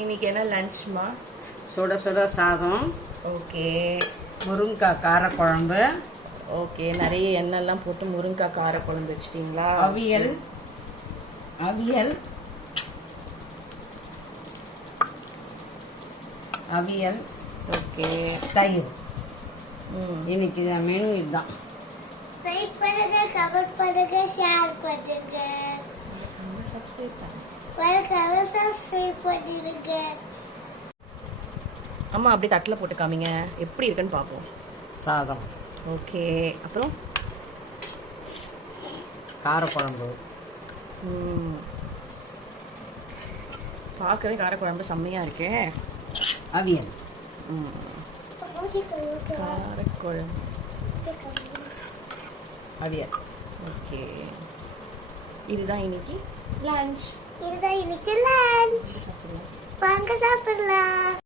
இன்னைக்கு என்ன லஞ்ச்மா? சுட சுட சாதம். ஓகே. முருங்கைக்காய் காரக்குழம்பு. ஓகே, நிறைய எண்ணெய்லாம் போட்டு முருங்கைக்காய் காரக்குழம்பு வச்சிட்டிங்களா? அவியல். அவியல் அவியல். ஓகே. தயிர். இன்னைக்கு மெனு இதுதான். லைக் பண்ணுங்க, கமெண்ட் பண்ணுங்க, ஷேர் பண்ணுங்க. சப்ஸ்கிரைப் பண்ணுங்க. மறக்காம சப்ஸ்கிரைப் பண்ணிடுங்க. அம்மா அப்படியே தட்டில் போட்டு காமிங்க, எப்படி இருக்குன்னு பார்ப்போம். சாதம். ஓகே, அப்புறம் காரக்குழம்பு. பார்க்கவே காரக்குழம்பு செம்மையாக இருக்கே. அவியல். காரக்குழம்பு அவியல். ஓகே, இதுதான் இன்னைக்கு லஞ்ச். வாங்க சாப்பிடலாம்.